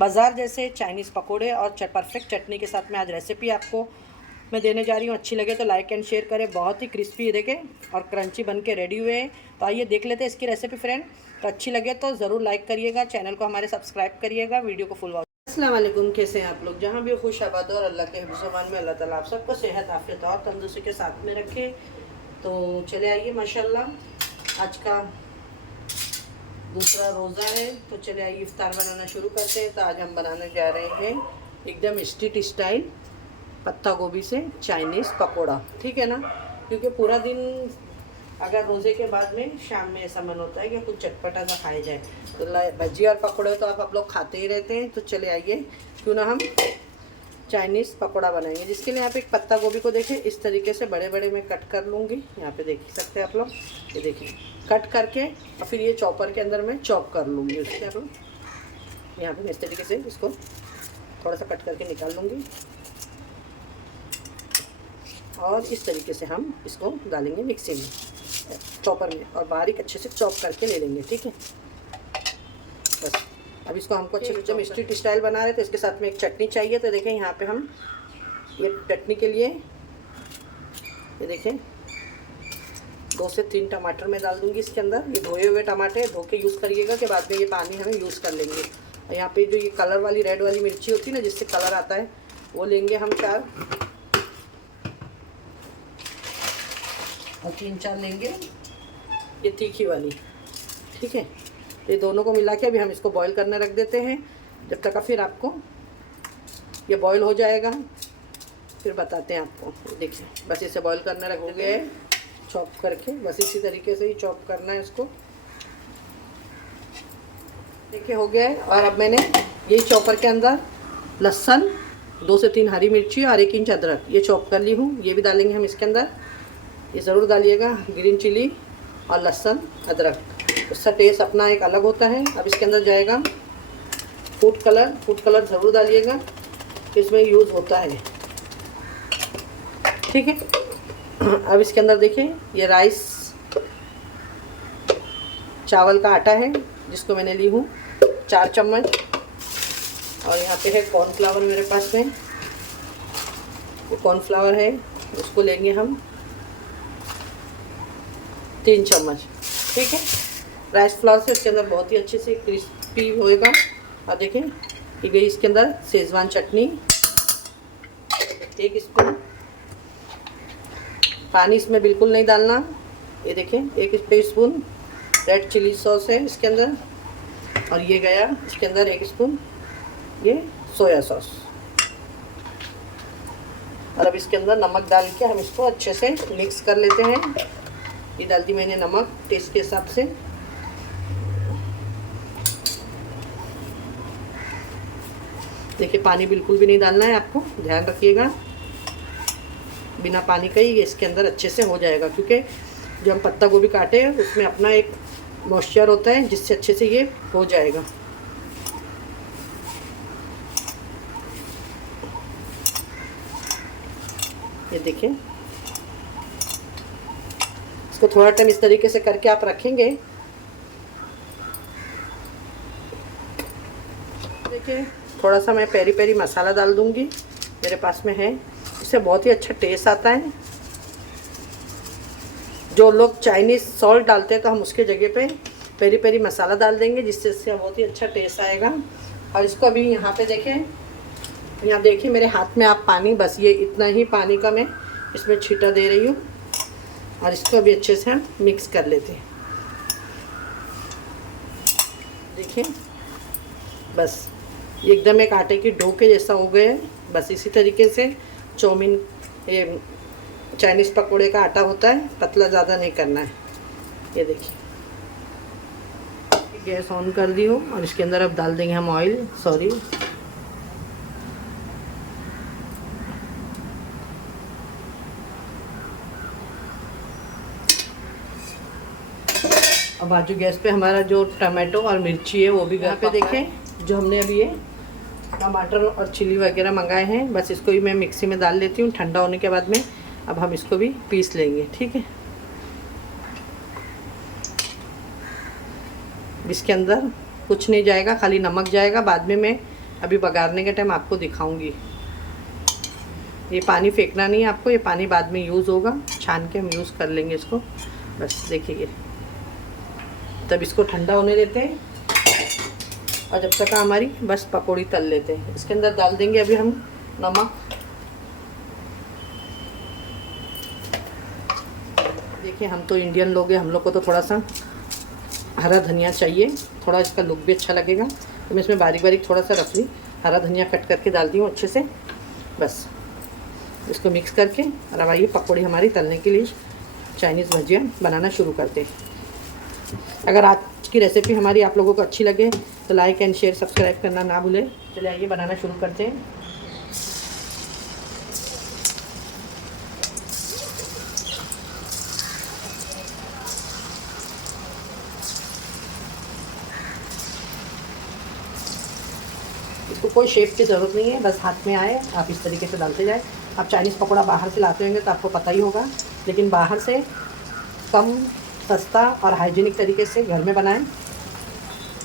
बाज़ार जैसे चाइनीज़ पकोड़े और परफेक्ट चटनी के साथ में आज रेसिपी आपको मैं देने जा रही हूँ। अच्छी लगे तो लाइक एंड शेयर करें। बहुत ही क्रिस्पी देखें और क्रंची बन के रेडी हुए हैं। तो आइए देख लेते हैं इसकी रेसिपी फ्रेंड। तो अच्छी लगे तो ज़रूर लाइक करिएगा, चैनल को हमारे सब्सक्राइब करिएगा, वीडियो को फुल वॉच। अस्सलाम वालेकुम, कैसे हैं आप लोग? जहाँ भी खुश आबाद और अल्लाह के हिफ्ज़-ओ-अमान में अल्लाह ताला आप सबको सेहत आफियत और तंदुरुस्ती के साथ में रखे। तो चले आइए, माशाल्लाह आज का दूसरा रोज़ा है, तो चले आइए इफ्तार बनाना शुरू करते हैं। तो आज हम बनाने जा रहे हैं एकदम स्ट्रीट स्टाइल पत्ता गोभी से चाइनीज़ पकोड़ा, ठीक है ना। क्योंकि पूरा दिन अगर रोज़े के बाद में शाम में ऐसा मन होता है कि कुछ चटपटा सा खाया जाए, तो भजी और पकोड़े तो आप लोग खाते ही रहते हैं। तो चले आइए, क्यों ना हम चाइनीज़ पकोड़ा बनाएंगे। जिसके लिए यहाँ पे एक पत्ता गोभी को देखिए इस तरीके से बड़े बड़े मैं कट कर लूँगी। यहाँ पे देख सकते हैं आप लोग, ये देखिए कट करके और फिर ये चॉपर के अंदर मैं चॉप कर लूँगी। उसके आप लोग यहाँ पे मैं इस तरीके से इसको थोड़ा सा कट करके निकाल लूँगी और इस तरीके से हम इसको डालेंगे मिक्सी में, चॉपर में, और बारीक अच्छे से चॉप करके ले लेंगे, ठीक है। बस अब इसको हमको अच्छे से, जब स्ट्रीट स्टाइल बना रहे तो इसके साथ में एक चटनी चाहिए। तो देखें यहाँ पे हम ये चटनी के लिए ये देखें 2 से 3 टमाटर मैं डाल दूँगी इसके अंदर। ये धोए हुए टमाटर धो के यूज़ करिएगा कि बाद में ये पानी हमें यूज़ कर लेंगे। और यहाँ पे जो ये कलर वाली रेड वाली मिर्ची होती है ना, जिससे कलर आता है, वो लेंगे हम 4 और 3-4 लेंगे ये तीखी वाली, ठीक है। ये दोनों को मिला के अभी हम इसको बॉईल करने रख देते हैं जब तक। फिर आपको ये बॉईल हो जाएगा फिर बताते हैं आपको। देखिए बस इसे बॉईल करने रख गए चॉप करके, बस इसी तरीके से ही चॉप करना है इसको। देखिए हो गया है। और अब मैंने यही चॉपर के अंदर लहसुन 2 से 3 हरी मिर्ची और 1 इंच अदरक ये चॉप कर ली हूँ, ये भी डालेंगे हम इसके अंदर। ये ज़रूर डालिएगा, ग्रीन चिली और लहसुन अदरक, उसका टेस्ट अपना एक अलग होता है। अब इसके अंदर जाएगा फूड कलर ज़रूर डालिएगा, इसमें यूज़ होता है, ठीक है। अब इसके अंदर देखिए ये राइस चावल का आटा है जिसको मैंने ली हूँ 4 चम्मच। और यहाँ पे है कॉर्नफ्लावर मेरे पास में, वो कॉर्नफ्लावर है उसको लेंगे हम 3 चम्मच, ठीक है। राइस फ्लावर से इसके अंदर बहुत ही अच्छे से क्रिस्पी होएगा। और देखें ये गई इसके अंदर शेजवान चटनी 1 स्पून। पानी इसमें बिल्कुल नहीं डालना। ये देखें 1 स्पून रेड चिली सॉस है इसके अंदर। और ये गया इसके अंदर 1 स्पून ये सोया सॉस। और अब इसके अंदर नमक डाल के हम इसको अच्छे से मिक्स कर लेते हैं। ये डाल दी मैंने नमक टेस्ट के हिसाब से। देखिए पानी बिल्कुल भी नहीं डालना है, आपको ध्यान रखिएगा। बिना पानी का ही ये इसके अंदर अच्छे से हो जाएगा, क्योंकि जो हम पत्ता गोभी काटे हैं उसमें अपना एक मॉइस्चर होता है जिससे अच्छे से ये हो जाएगा। ये देखिए इसको थोड़ा टाइम इस तरीके से करके आप रखेंगे। देखिए थोड़ा सा मैं पेरी पेरी मसाला डाल दूंगी, मेरे पास में है, इससे बहुत ही अच्छा टेस्ट आता है। जो लोग चाइनीज़ सॉल्ट डालते हैं तो हम उसके जगह पे पेरी पेरी मसाला डाल देंगे, जिससे इससे बहुत ही अच्छा टेस्ट आएगा। और इसको अभी यहाँ पे देखें, यहाँ देखिए मेरे हाथ में आप पानी, बस ये इतना ही पानी का मैं इसमें छींटा दे रही हूँ। और इसको अभी अच्छे से हम मिक्स कर लेते हैं। देखिए बस ये एकदम एक आटे की डो के जैसा हो गया है। बस इसी तरीके से चाउमीन ये चाइनीज़ पकोड़े का आटा होता है, पतला ज़्यादा नहीं करना है। ये देखिए गैस ऑन कर दी हूँ और इसके अंदर अब डाल देंगे हम ऑयल। सॉरी अब बाजू गैस पे हमारा जो टमाटो और मिर्ची है वो भी यहाँ पे देखें। जो हमने अभी ये टमाटर और चिली वगैरह मंगाए हैं, बस इसको ही मैं मिक्सी में डाल लेती हूँ। ठंडा होने के बाद में अब हम इसको भी पीस लेंगे, ठीक है। इसके अंदर कुछ नहीं जाएगा, खाली नमक जाएगा। बाद में मैं अभी बघारने के टाइम आपको दिखाऊंगी। ये पानी फेंकना नहीं है आपको, ये पानी बाद में यूज़ होगा, छान के हम यूज़ कर लेंगे इसको। बस देखिए, तब इसको ठंडा होने देते हैं और जब तक हमारी बस पकौड़ी तल लेते हैं। इसके अंदर डाल देंगे अभी हम नमक। देखिए, हम तो इंडियन लोग हैं, हम लोग को तो थोड़ा सा हरा धनिया चाहिए, थोड़ा इसका लुक भी अच्छा लगेगा। तो मैं इसमें बारीक बारीक थोड़ा सा रफली हरा धनिया कट करके डाल दी हूँ अच्छे से। बस इसको मिक्स करके और अब आइए पकौड़ी हमारी तलने के लिए चाइनीज़ भजिया बनाना शुरू करते हैं। अगर आज की रेसिपी हमारी आप लोगों को अच्छी लगे तो लाइक एंड शेयर सब्सक्राइब करना ना भूलें। चलिए आइए बनाना शुरू करते हैं। इसको कोई शेप की ज़रूरत नहीं है, बस हाथ में आए आप इस तरीके से डालते जाए। आप चाइनीज़ पकौड़ा बाहर से लाते होंगे तो आपको पता ही होगा, लेकिन बाहर से कम सस्ता और हाइजीनिक तरीके से घर में बनाएं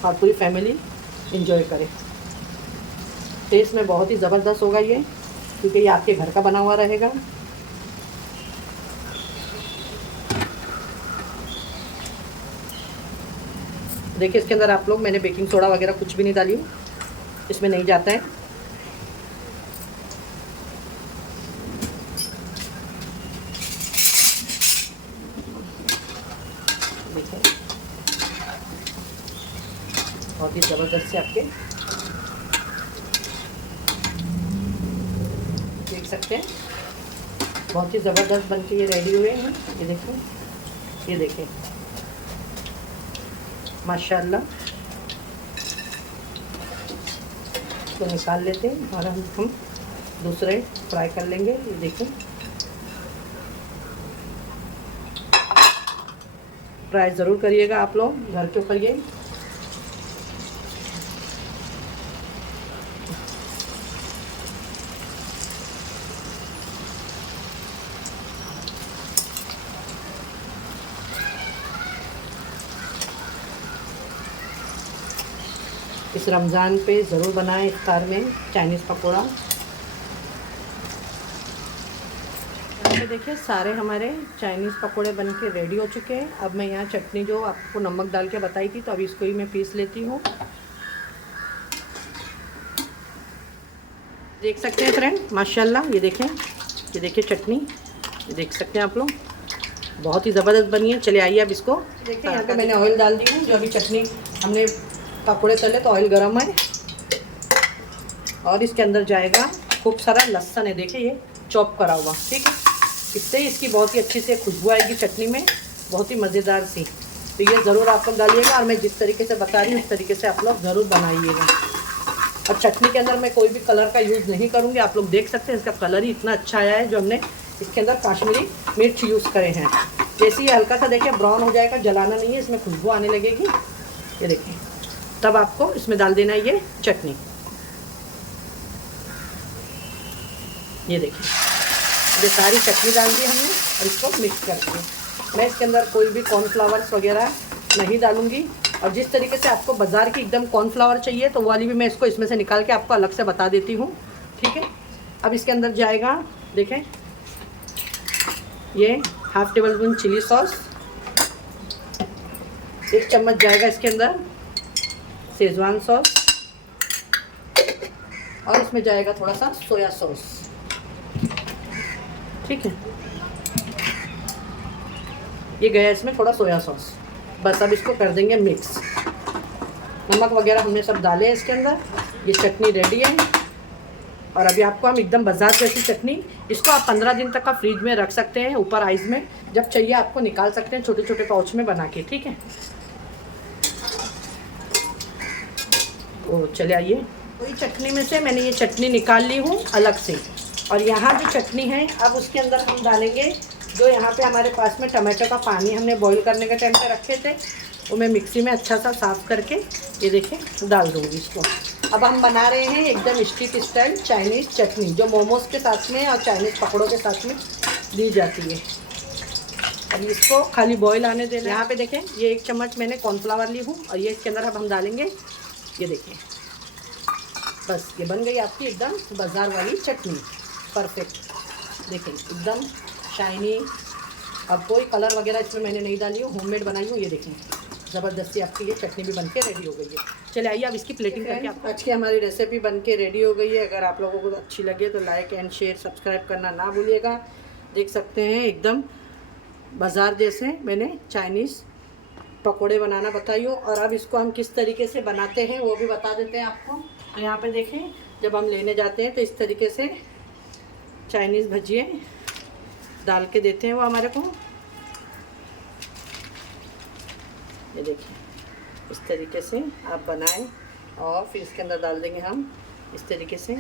और पूरी फैमिली एंजॉय करें। टेस्ट में बहुत ही ज़बरदस्त होगा ये, क्योंकि ये आपके घर का बना हुआ रहेगा। देखिए, इसके अंदर आप लोग, मैंने बेकिंग सोडा वगैरह कुछ भी नहीं डाली हूँ, इसमें नहीं जाता है। देखिए, बहुत ही ज़बरदस्त से आपके देख सकते हैं, बहुत ही ज़बरदस्त बन के ये रेडी हुए हैं। ये देखिए, ये देखिए, माशाल्लाह। इसको निकाल लेते हैं और हम दूसरे फ्राई कर लेंगे। ये देखिए, ट्राई ज़रूर करिएगा आप लोग घर के ऊपर। ये इस रमज़ान पे ज़रूर बनाएं इफ्तार में चाइनीज़ पकौड़ा। देखिए, सारे हमारे चाइनीज़ पकोड़े बन के रेडी हो चुके हैं। अब मैं यहाँ चटनी जो आपको नमक डाल के बताई थी, तो अभी इसको ही मैं पीस लेती हूँ। देख सकते हैं फ्रेंड, माशाल्लाह। ये देखिए चटनी, ये देख सकते हैं आप लोग, बहुत ही ज़बरदस्त बनी है। चलिए आइए अब इसको देखिए। यहाँ पे मैंने ऑयल डाल दी हूँ। जो अभी चटनी हमने पकोड़े तले तो ऑयल गर्म है और इसके अंदर जाएगा खूब सारा लहसुन है। देखिए, ये चॉप करा हुआ, ठीक है। इससे इसकी बहुत ही अच्छी से खुशबू आएगी चटनी में, बहुत ही मज़ेदार सी। तो ये ज़रूर आप लोग डालिएगा और मैं जिस तरीके से बता रही हूँ उस तरीके से आप लोग ज़रूर बनाइएगा। और चटनी के अंदर मैं कोई भी कलर का यूज़ नहीं करूँगी। आप लोग देख सकते हैं इसका कलर ही इतना अच्छा आया है, जो हमने इसके अंदर काश्मीरी मिर्च यूज़ करे हैं। जैसे ये हल्का सा देखिए ब्राउन हो जाएगा, जलाना नहीं है, इसमें खुशबू आने लगेगी। ये देखिए, तब आपको इसमें डाल देना है ये चटनी। ये देखिए, ये सारी चटनी डाल दी हमने और इसको मिक्स कर दिए। मैं इसके अंदर कोई भी कॉर्नफ्लावर्स वगैरह नहीं डालूंगी। और जिस तरीके से आपको बाज़ार की एकदम कॉर्नफ्लावर चाहिए तो वो वाली भी मैं इसको इसमें से निकाल के आपको अलग से बता देती हूँ, ठीक है। अब इसके अंदर जाएगा, देखें, ये half tablespoon chilli sauce, 1 चम्मच जाएगा इसके अंदर शेजवान सॉस, और इसमें जाएगा थोड़ा सा सोया सॉस, ठीक है। ये गया इसमें थोड़ा सोया सॉस। बस अब इसको कर देंगे मिक्स। नमक वगैरह हमने सब डाले हैं इसके अंदर। ये चटनी रेडी है। और अभी आपको हम एकदम बाजार जैसी चटनी, इसको आप 15 दिन तक का फ्रिज में रख सकते हैं, ऊपर आइस में। जब चाहिए आपको निकाल सकते हैं छोटे छोटे पाउच में बना के, ठीक है। तो चले आइए, वही चटनी में से मैंने ये चटनी निकाल ली हूँ अलग से। और यहाँ जो चटनी है अब उसके अंदर हम डालेंगे जो यहाँ पे हमारे पास में टमाटो का पानी हमने बॉईल करने के टाइम पे रखे थे, वो मैं मिक्सी में अच्छा सा साफ़ करके ये देखें डाल दूँगी इसको। अब हम बना रहे हैं एकदम स्ट्रीट स्टाइल चाइनीज़ चटनी, जो मोमोज़ के साथ में और चाइनीज़ पकौड़ों के साथ में दी जाती है। अब इसको खाली बॉईल आने देना। यहाँ पे देखें, ये 1 चम्मच मैंने कॉर्नफ्लावर ली हूँ और ये इसके अंदर अब हम डालेंगे। ये देखिए, बस ये बन गई आपकी एकदम बाज़ार वाली चटनी, परफेक्ट। देखें एकदम शाइनी। अब कोई कलर वगैरह इसमें मैंने नहीं डाली हूँ, होममेड बनाई हूँ। ये देखें ज़बरदस्ती आपकी ये चटनी भी बनके रेडी हो गई है। चलिए आइए अब इसकी प्लेटिंग करके आप। आज की हमारी रेसिपी बनके रेडी हो गई है। अगर आप लोगों को अच्छी लगे तो लाइक एंड शेयर सब्सक्राइब करना ना भूलिएगा। देख सकते हैं एकदम बाज़ार जैसे मैंने चाइनीज़ पकोड़े बनाना बताई हूँ। और अब इसको हम किस तरीके से बनाते हैं वो भी बता देते हैं आपको। तो यहाँ पे देखें, जब हम लेने जाते हैं तो इस तरीके से चाइनीज़ भजिए डाल के देते हैं वो हमारे को। ये देखिए इस तरीके से आप बनाएं और फिर इसके अंदर डाल देंगे हम इस तरीके से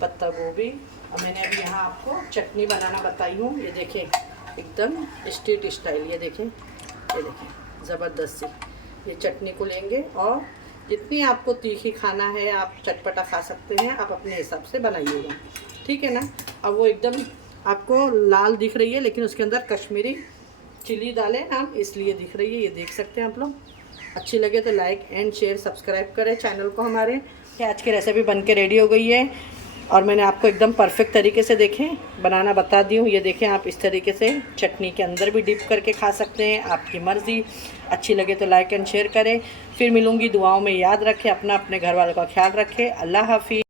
पत्ता गोभी। और मैंने अभी यहाँ आपको चटनी बनाना बताई हूँ। ये देखें एकदम स्ट्रीट स्टाइल। ये देखें ज़बरदस्त सी ये चटनी को लेंगे और जितनी आपको तीखी खाना है आप चटपटा खा सकते हैं, आप अपने हिसाब से बनाइएगा, ठीक है ना। अब वो एकदम आपको लाल दिख रही है लेकिन उसके अंदर कश्मीरी चिली डालें हम, इसलिए दिख रही है। ये देख सकते हैं आप लोग। अच्छी लगे तो लाइक एंड शेयर सब्सक्राइब करें चैनल को हमारे। आज की रेसिपी बन के रेडी हो गई है और मैंने आपको एकदम परफेक्ट तरीके से देखें बनाना बता दी हूँ। ये देखें आप इस तरीके से चटनी के अंदर भी डिप करके खा सकते हैं, आपकी मर्ज़ी। अच्छी लगे तो लाइक एंड शेयर करें। फिर मिलूँगी, दुआओं में याद रखें अपना, अपने घर वालों का ख्याल रखें। अल्लाह हाफिज़।